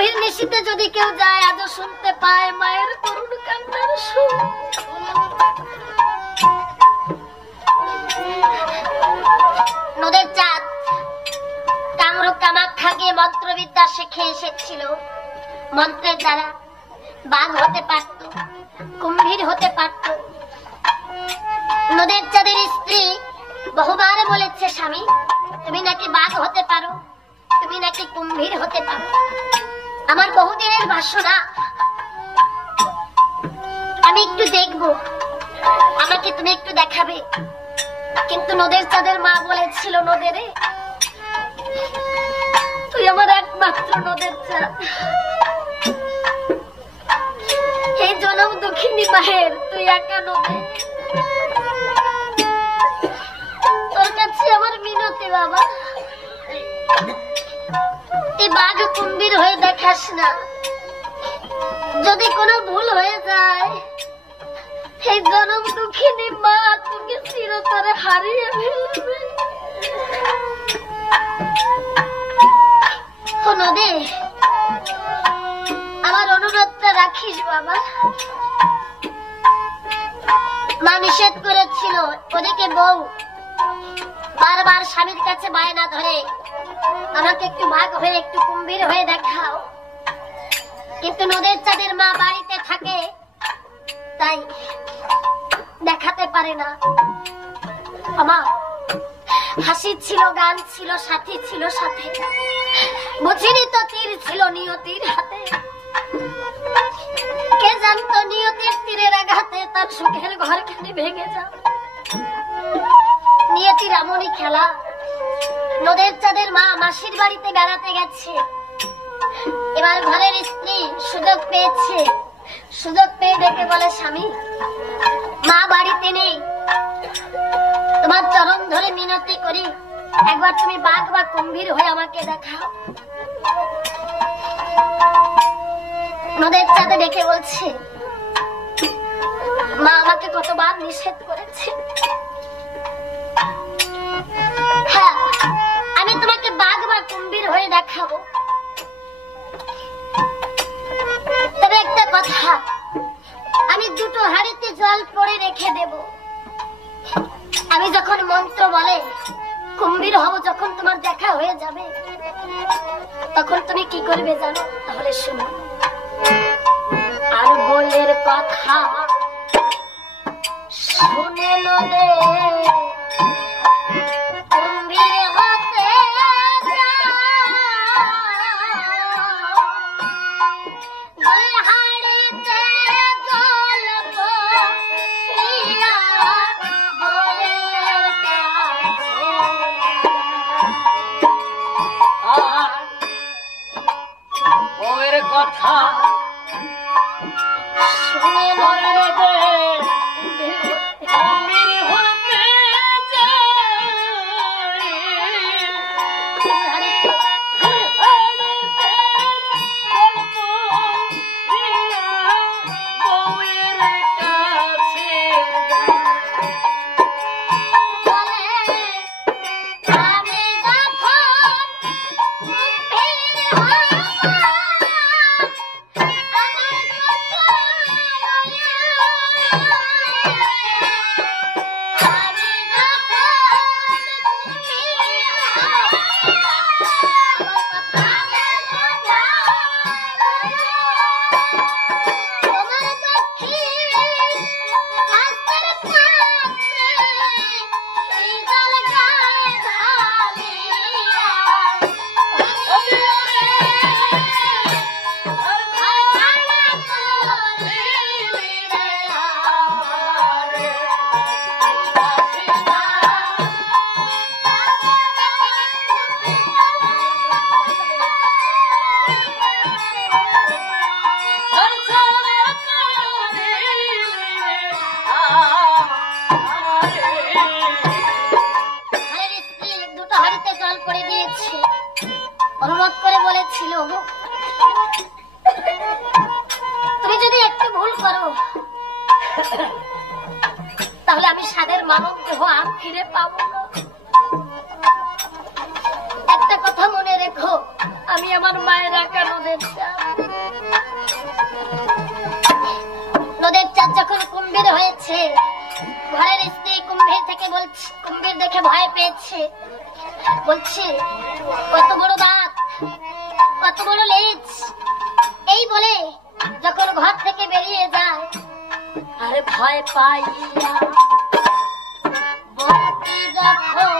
গভীর নিশীতে যদি কেউ যায় আজও শুনতে পায় মায়ের করুণ কান্নার সুর। নদের চাঁদ কামরূপ কামাখ্যা গিয়ে মন্ত্রবিদ্যা শিখে এসেছিল। মন্ত্রের দ্বারা বাঘ হতে পারত, কুম্ভীর হতে পারত। নদের চাঁদের স্ত্রী বহুবার বলেছে, স্বামী তুমি নাকি বাঘ হতে পারো, তুমি নাকি কুম্ভীর হতে পারো। আমার বহুদিনের বাসনা, আমি একটু দেখবো, আমাকে তুমি একটু দেখাবে। কিন্তু নদের চাঁদের মা বলেছিল, নদেরে তুই আমার একমাত্র নদের চাঁদ, এই জনম দুঃখিনী মায়ের তুই একা নদে। তোর কাছে আমার মিনতি বাবা, তুই বাঘ কুম্ভীর হয়ে দেখাস না। যদি কোনো ভুল হয়ে যায় এই জনম দুঃখিনী মা তোকে চিরতরে হারিয়ে ফেলবে। নদে আমার অনুরোধটা রাখিস বাবা। মা নিষেধ করেছিল, ওদিকে বউ বারবার স্বামীর কাছে বায়না ধরে, আমাকে একটু বাঘ হয়ে একটু কুম্ভীর হয়ে দেখাও। কিন্তু নদের চাঁদের মা বাড়িতে থাকে, তাই দেখাতে পারে না। আমার হাসি ছিল, গান ছিল, সাথী ছিল সাথে, বুঝিনি তো তীর ছিল নিয়তির হাতে। কে জানতো নিয়তির তীরের আঘাতে তার সুখের ঘরখানি ভেঙে যাবে। নিয়তির এমনই খেলা। নদের চাঁদের মা মাসির বাড়িতে বেড়াতে গেছে। এবার ঘরের স্ত্রী সুযোগ পেয়েছে, সুযোগ পেয়ে ডেকে বলে, স্বামী মা বাড়িতে নেই, তোমার চরণ ধরে মিনতি করি, একবার তুমি বাঘ বা কুম্ভীর হয়ে আমাকে দেখাও। নদের চাঁদে ডেকে বলছে, মা আমাকে কতবার নিষেধ করেছে, হ্যাঁ আমি তোমাকে বাঘ বা কুম্ভীর হয়ে দেখাবো। তবে একটা কথা, আমি দুটো হাঁড়িতে জল পরে রেখে দেব। আমি যখন মন্ত্র বলে কুম্ভীর হব, যখন তোমার দেখা হয়ে যাবে তখন তুমি কি করবে জানো? তাহলে শুনো। আর বইয়ের কথা শুনে নদে কুম্ভীর হতে কথা শুনে অনুরোধ করে বলেছিল, তুমি যদি একটু ভুল করো তাহলে আমি স্বাদের মানব দেহ আর ফিরে পাবো না। একটা কথা মনে রেখো, আমি আমার মায়ের একা নদে নদের চাঁদ। নদের চাঁদ যখন কুম্ভীর হয়েছে, ঘরের স্ত্রী কুম্ভীর থেকে বলছে, কুম্ভীর দেখে ভয় পেয়েছে, বলছে কত বড় দাঁত, কত বড় লেজ। এই বলে যখন ঘর থেকে বেরিয়ে যায়, আর ভয় পাইয়া বলতে যখন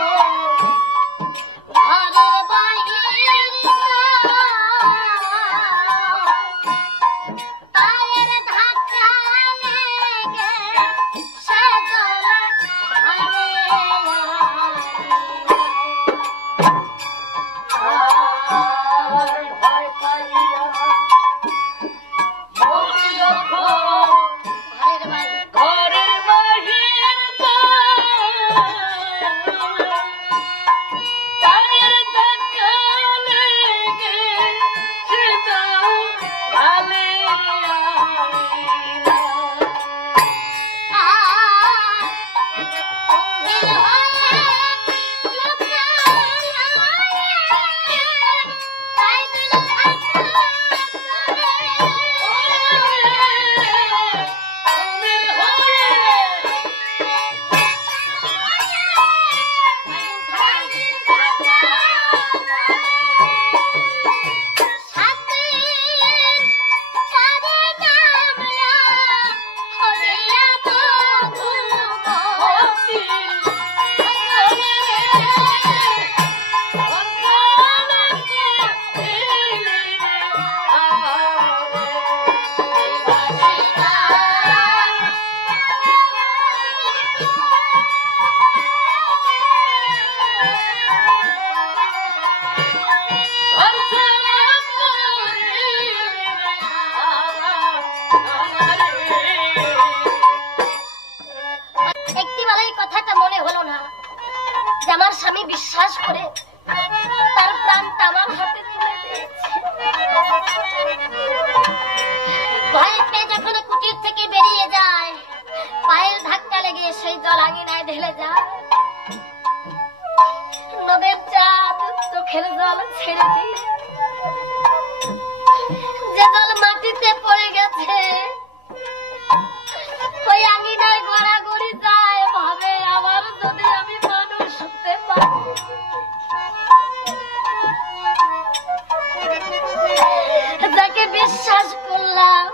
ঘরের বাইরে পায়ের ধাক্কা লেগে সে ঘরে ভয় পাইয়া ঘরের বাইরে আমার স্বামী বিশ্বাস করে তার প্রাণটা আমার হাতে তুলে দিয়েছে। ভয় পেয়ে যখন কুটির থেকে বেরিয়ে যায়, পায়ের ধাক্কা লেগে সেই জল আঙিনায় ঢেলে যায়। নদের চাঁদ চোখের জল ছেড়ে দিয়ে যে জল মাটিতে পড়ে গেছে, ওই আঙিনায় গড়াগড়ি যায়, ভাবে আবার যদি আমি মানুষ হতে পারি। যাকে বিশ্বাস করলাম,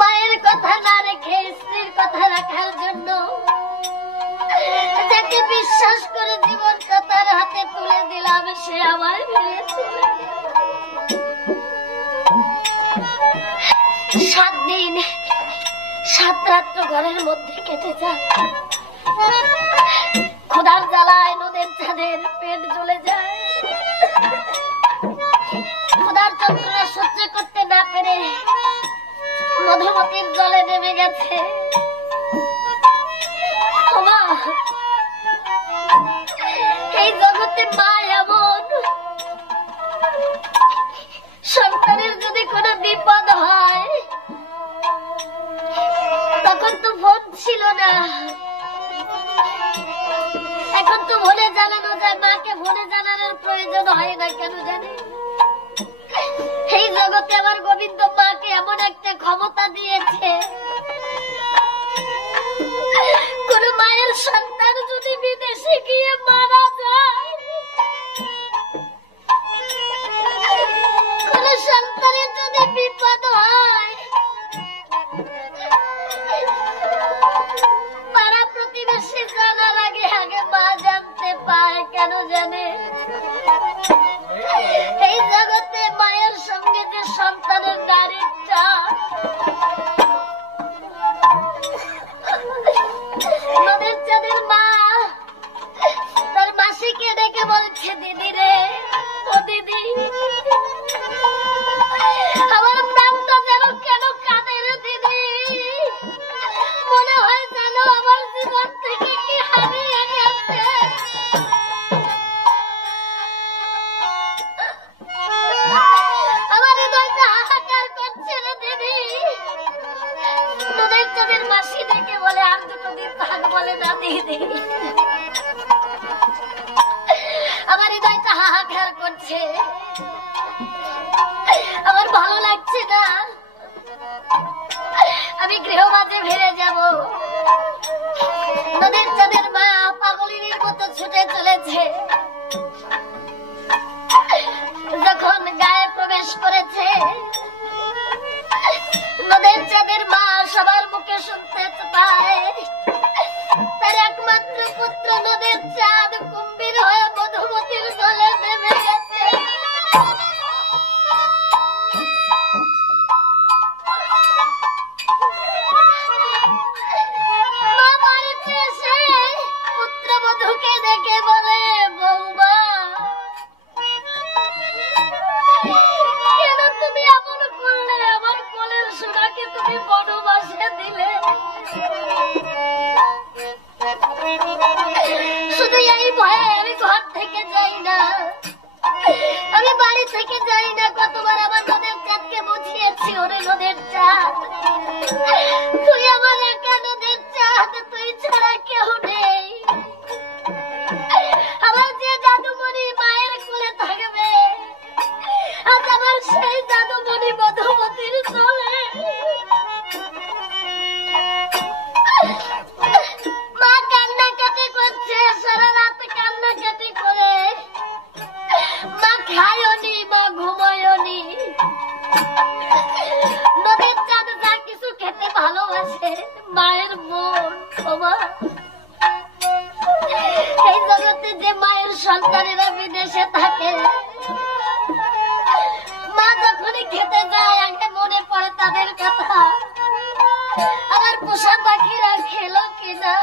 মায়ের কথা না রেখে স্ত্রীর কথা রাখার জন্য, যাকে বিশ্বাস করে জীবনটা তার হাতে তুলে দিলাম, সে আমার ফিরে চলে গেল। 7 দিন 7 রাত্র ঘরের মধ্যে কেটে যায়। ক্ষুধার জ্বালায় নদের চাঁদের পেট জ্বলে যায়। ক্ষুধার যন্ত্রণা সহ্য করতে না পেরে মধুমতির জলে নেমে গেছে। এই জগতে মা এমন, সন্তানের যদি কোনো বিপদ হয়, তখন তো ফোন ছিল না, এখন তো ফোনে জানানো যায়। মাকে ফোনে জানানোর প্রয়োজন হয় না কেন জানে? এই জগতে আমার গোবিন্দ মাকে এমন একটা ক্ষমতা দিয়েছে, কোন মায়ের সন্তান যদি বিদেশে গিয়ে মারা যায়, কোন সন্তানের যদি বিপদ হয়, পাড়া প্রতিবেশী জানার আগে আগে মা জানতে পায়। কেন জানে? এই জগতে মায়ের সঙ্গে যে সন্তানের নারীর টান। নদের চাঁদের মা তার মাসিকে ডেকে বলছে, দিদি রে, ও দিদি, আমার প্রাণটা যেন কেন কাঁদে রে দিদি, মনে হয় যেন আমার জীবন থেকে কি হারিয়ে গেছে। আমার হৃদয়টা হাহাকার করছে রে দিদি। নদের চাঁদের মাসি ডেকে বলে, আর 2 দিন থাক বলে না দিদি। আমার হৃদয়টা হাহাকার হাহাকার করছে, আমার ভালো লাগছে না, আমি গৃহবাদে ফিরে যাব। নদীর চাঁদের মা পাগলিনীর মতো ছুটে চলেছে। যখন গায়ে প্রবেশ করেছে, নদীর চাঁদের মা সবার মুখে শুনতে পায় তার একমাত্র পুত্র নদীর চাঁদ কুম্ভীর হয়ে মধুমতির জলে নেমে গেছে। মা বাড়িতে এসে পুত্রবধূকে দেখে বলে, বৌমা কেন তুমি এমন করলে? আমার কোলের সোনাকে তুমি বনবাসে দিলে। শুধু এই ভয়ে আমি ঘর থেকে যাই না, আমি বাড়ি থেকে যাই না। কতবার আমার নদের চাঁদকে বুঝিয়েছি, ওরে নদের চাঁদ তুই আমার একা নদের চাঁদ, তুই ছাড়া কেউ নেই। আমার যে জাদুমণি মায়ের কোলে থাকবে, আজ আমার সেই জাদুমণি মধুমতির চলে। মা কান্নাকাটি করছে, সারা রাত কান্নাকাটি করে। মা খায়নি, মা ঘুমায়নি। নদীর চাঁদ যা কিছু খেতে ভালোবাসে, মায়ের মন। মা, এই জগতে যে মায়ের সন্তানেরা বিদেশে থাকে, মা যখনই খেতে যায় আগে মনে পড়ে তাদের কথা, আমার পোষা পাখিরা খেলো কিনা।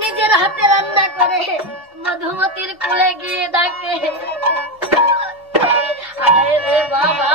নিজের হাতে রান্না করে মধুমতির কোলে গিয়ে ডাকে, আরে রে বাবা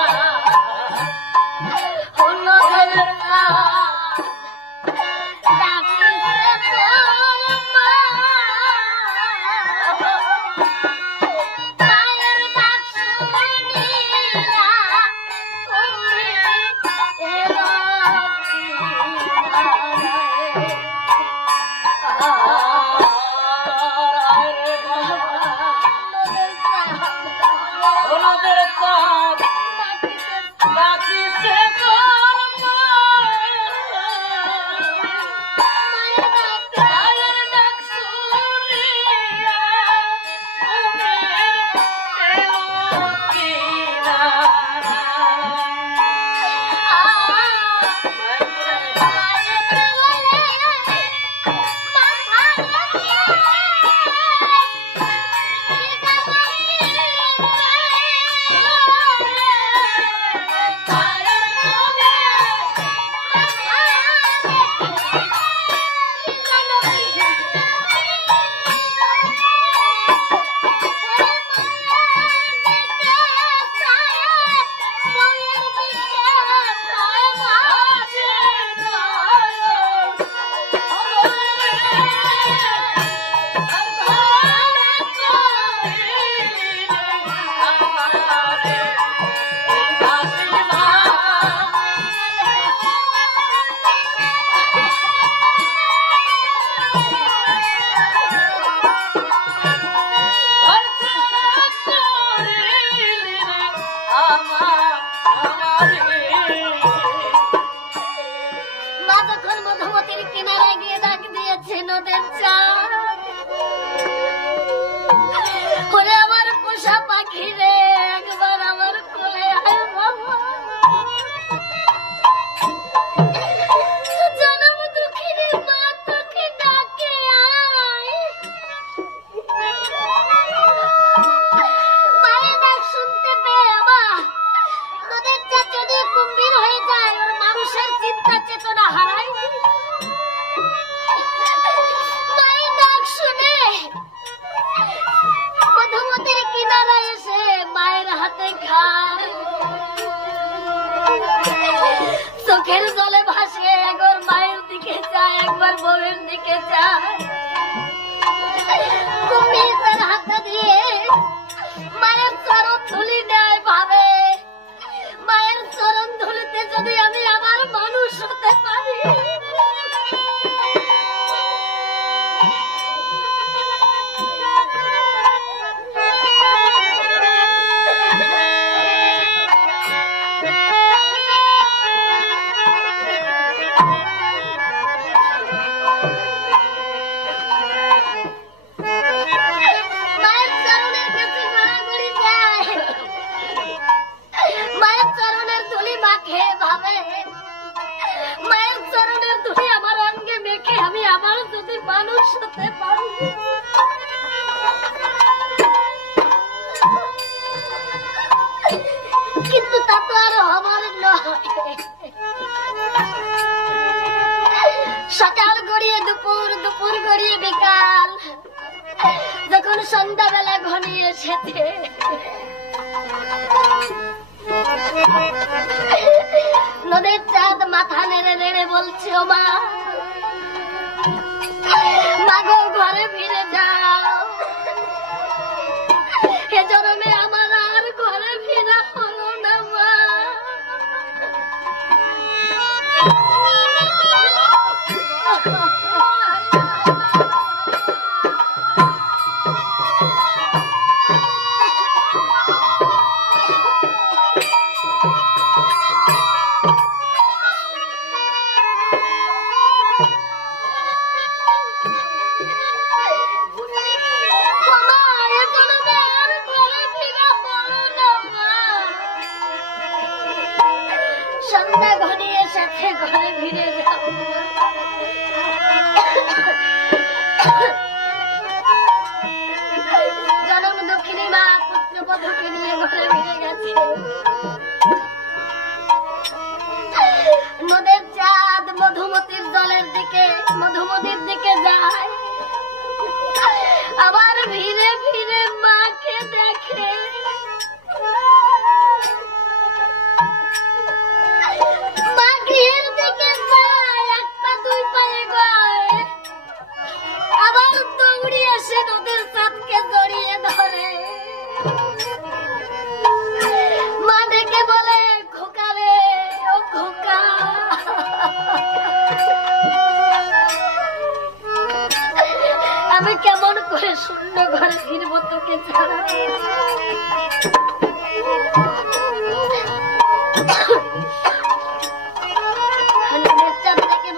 চোখের জলে ভাসে, একবার মায়ের দিকে যায়, একবার বউয়ের দিকে যায়। কুমির তার হাতে দিয়ে মায়ের চরণ ধুলি নেয়, ভাবে মায়ের চরণ ধুলিতে যদি আমি আমার মানুষ হতে পারি। দাস হতে পারি। কিন্তু তা তো আর আমার নয়। সকাল গড়িয়ে দুপুর, দুপুর গড়িয়ে বিকাল, যখন সন্ধ্যাবেলা ঘনিয়ে এসেছে, নদীর চাঁদ মাথা নেড়ে নেড়ে বলছে, ও মা, মাগো ঘরে ফিরে যাও। এ জন্মে আমার আর ঘরে ফেরা হলো না মা। সন্ধ্যা ঘনিয়ে এসেছে, ঘরে ফিরে যাও। জনম দক্ষিণী মা পুত্রবধূকে নিয়ে ঘরে ফিরে গেছে। নদের চাঁদ মধুমতির জলের দিকে, মধুমতির দিকে যায়, আবার ফিরে ফিরে মাকে দেখে। মা গৃহের দিকে যায়, এক পা দুই পায়ে গায়, আবার দৌড়ে এসে নদীর চাঁদকে জড়িয়ে ধরে। মা ডেকে বলে, খোকা রে, ও খোকা। আমি কেমন করে শূন্য ঘরে ফিরবো তোকে ছাড়া।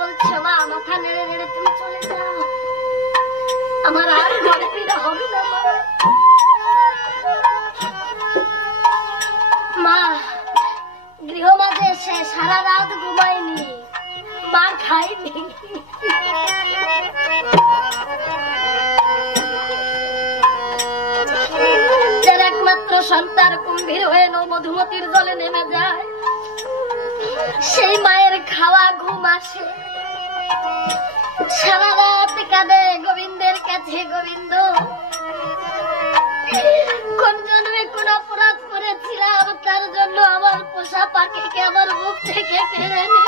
বলছে, মা, মাথা নেড়ে নেড়ে তুমি চলে যাও, আমার আর ঘরে ফিরে হবে না। মা গৃহমাঝে এসে সারা রাত ঘুমায়নি, মা খায়নি। যার একমাত্র সন্তান কুম্ভীর হয়ে মধুমতির জলে নেমে যায়, সেই মায়ের খাওয়া ঘুম আসে। সারা রাত কাঁদে গোবিন্দের কাছে, গোবিন্দ, কোন জন্মে কোন অপরাধ করেছিলাম, তার জন্য আমার পোষা পাখিকে আমার মুখ থেকে কেড়ে নি।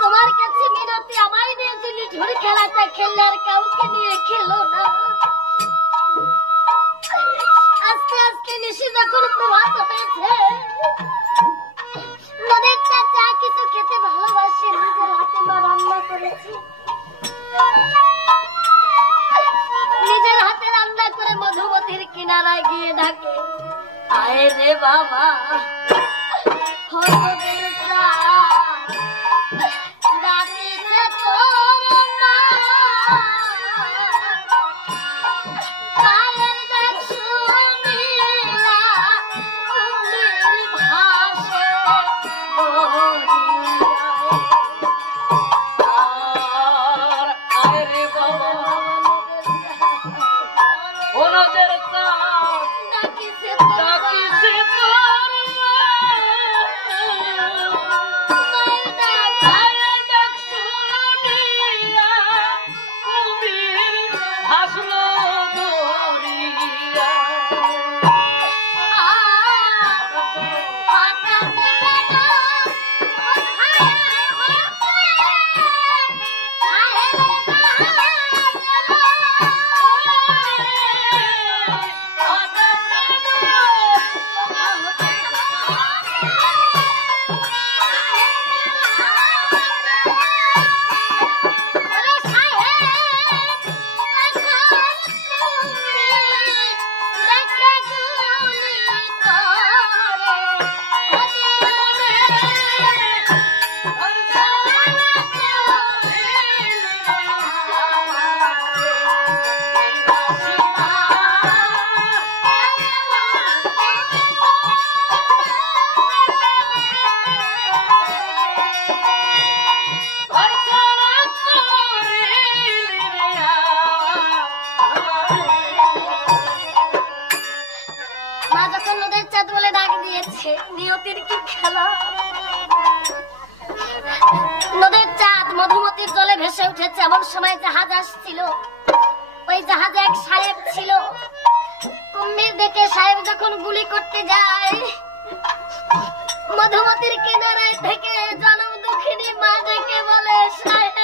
তোমার কাছে মিনতি, আমায় নিয়ে যিনি ঝুড় খেলাটা খেললে আর কাউকে নিয়ে খেলো না। আস্তে আস্তে নিশি যখন প্রভাত হয়েছে, নদীর চাঁদ যা কিছু খেতে ভালোবাসে নিজের হাতে মা রান্না করেছি। নিজের হাতে রান্না করে মধুমতির কিনারায় গিয়ে ডাকে, আয় রে বাবা, নদীর চাঁদ ডাকিছে তোর মা। মায়ের ডাক শুনিলা কুমির ভাসে ডাকিছে তোর খেলা। নদীর চাঁদ মধুমতির জলে ভেসে উঠেছে। এমন সময় জাহাজ আসছিল। ওই জাহাজে এক সাহেব ছিল। কুম্ভীর দেখে সাহেব যখন গুলি করতে যায়, মধুমতির কিনারায় থেকে জনম দুঃখিনী মা ডেকে বলে, সাহেব,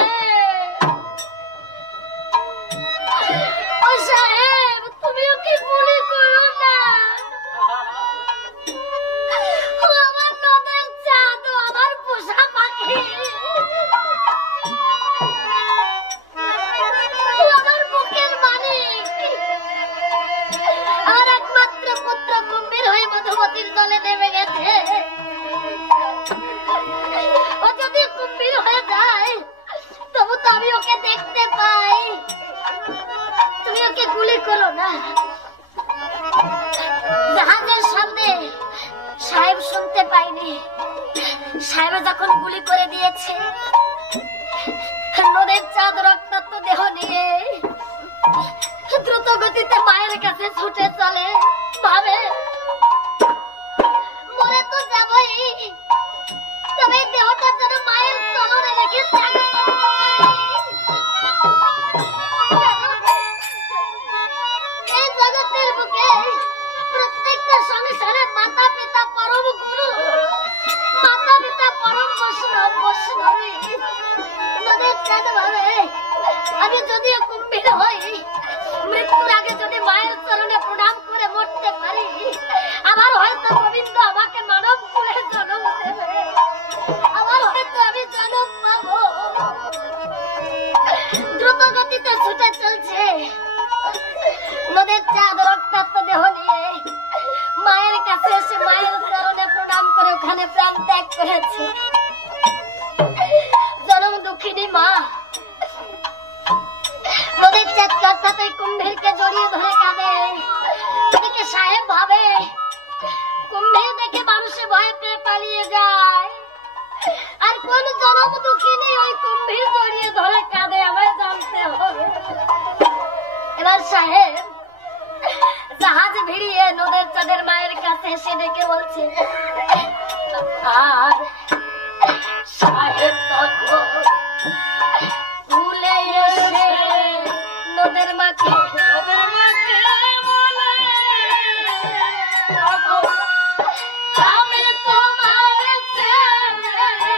ও সাহেব, তুমি ওকে গুলি করো না। ও আমার নদের চাঁদ, ও আমার পোষা পাখি, ও আমার বুকের মালিক। আমার একমাত্র পুত্র কুম্ভীর হয়ে মধুমতির দলে নেমে গেছে। ও যদি কুম্ভীর হয়ে যায়, তবু তো আমি ওকে দেখতে পাই। তুমি ওকে গুলি করো না। জাহাজের সামনে সাহেব শুনতে পাইনি। সাহেব যখন গুলি করে দিয়েছে, নদীর চাঁদ রক্তাক্ত দেহ নিয়ে দ্রুত গতিতে মায়ের কাছে ছুটে চলে। ভাবে, মরে তো যাবই, তবে দেহটা যেন মায়ের চলনে রেখে থাকতে পারি। এই জগতের বুকে প্রত্যেকটা সংসারে মাতা পিতা পরম গুরু, মাতা পিতা পরম বৈষ্ণবী। নদীর চাঁদ ভাবে, আমি যদিও কুম্ভীর হই, মৃত্যুর আগে যদি মায়ের চরণে প্রণাম করে মরতে পারি, আমার হয়তো গোবিন্দ আমাকে মানব কুলে জন্ম দেবে, আমার হয়তো আমি জন্ম পাবো। দ্রুত গতিতে ছুটে চলছে। নদীর চাঁদ রক্তাক্ত দেহ নিয়ে মায়ের কাছে এসে মায়ের চরণে প্রণাম করে ওখানে প্রাণ ত্যাগ করেছে। জনম দুঃখিনী মা নদীর চাঁদ অর্থাৎ ওই কুম্ভীরকে জড়িয়ে ধরে কাঁদে। এদিকে সাহেব ভাবে, কুম্ভীর দেখে মানুষে ভয় পেয়ে পালিয়ে যায়, আর কোন জনম দুঃখিনী ওই কুম্ভীর জড়িয়ে ধরে কাঁদে, আমায় জানতে হবে। এবার সাহেব জাহাজ ভিড়িয়ে নদীর চাঁদের মায়ের কাছে এসে ডেকে বলছে, আর সাহেব তখন তুলে এসে নদীর মাকে বলে, আমি তোমার ছেলে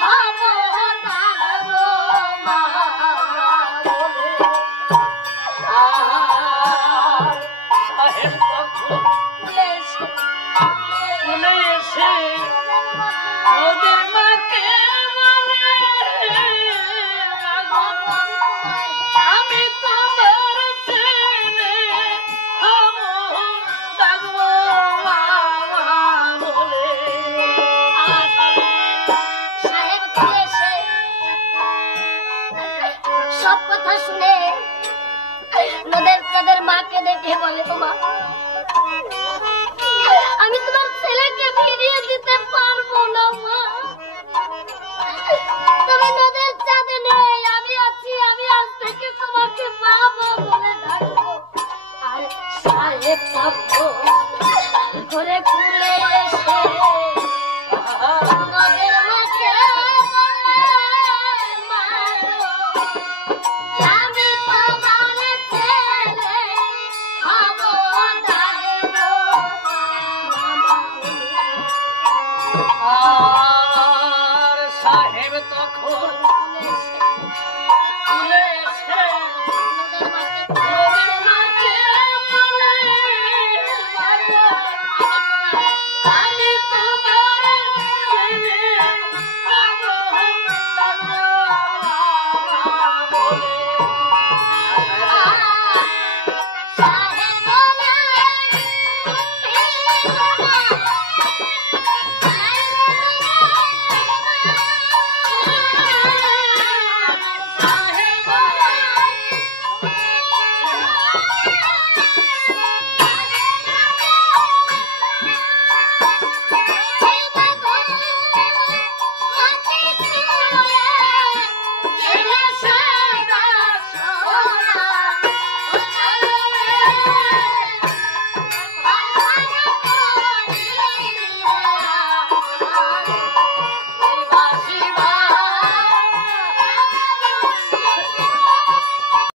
হব না গো মা বলে। আর সাহেব তখন তুলে এসে নদীর মাকে বলে, আমি তোমার ছেলে হব না গো মা বলে। সাহেব তুলে এসে সব কথা শুনে নদীর চাঁদের মাকে দেখে বলে, ও মা,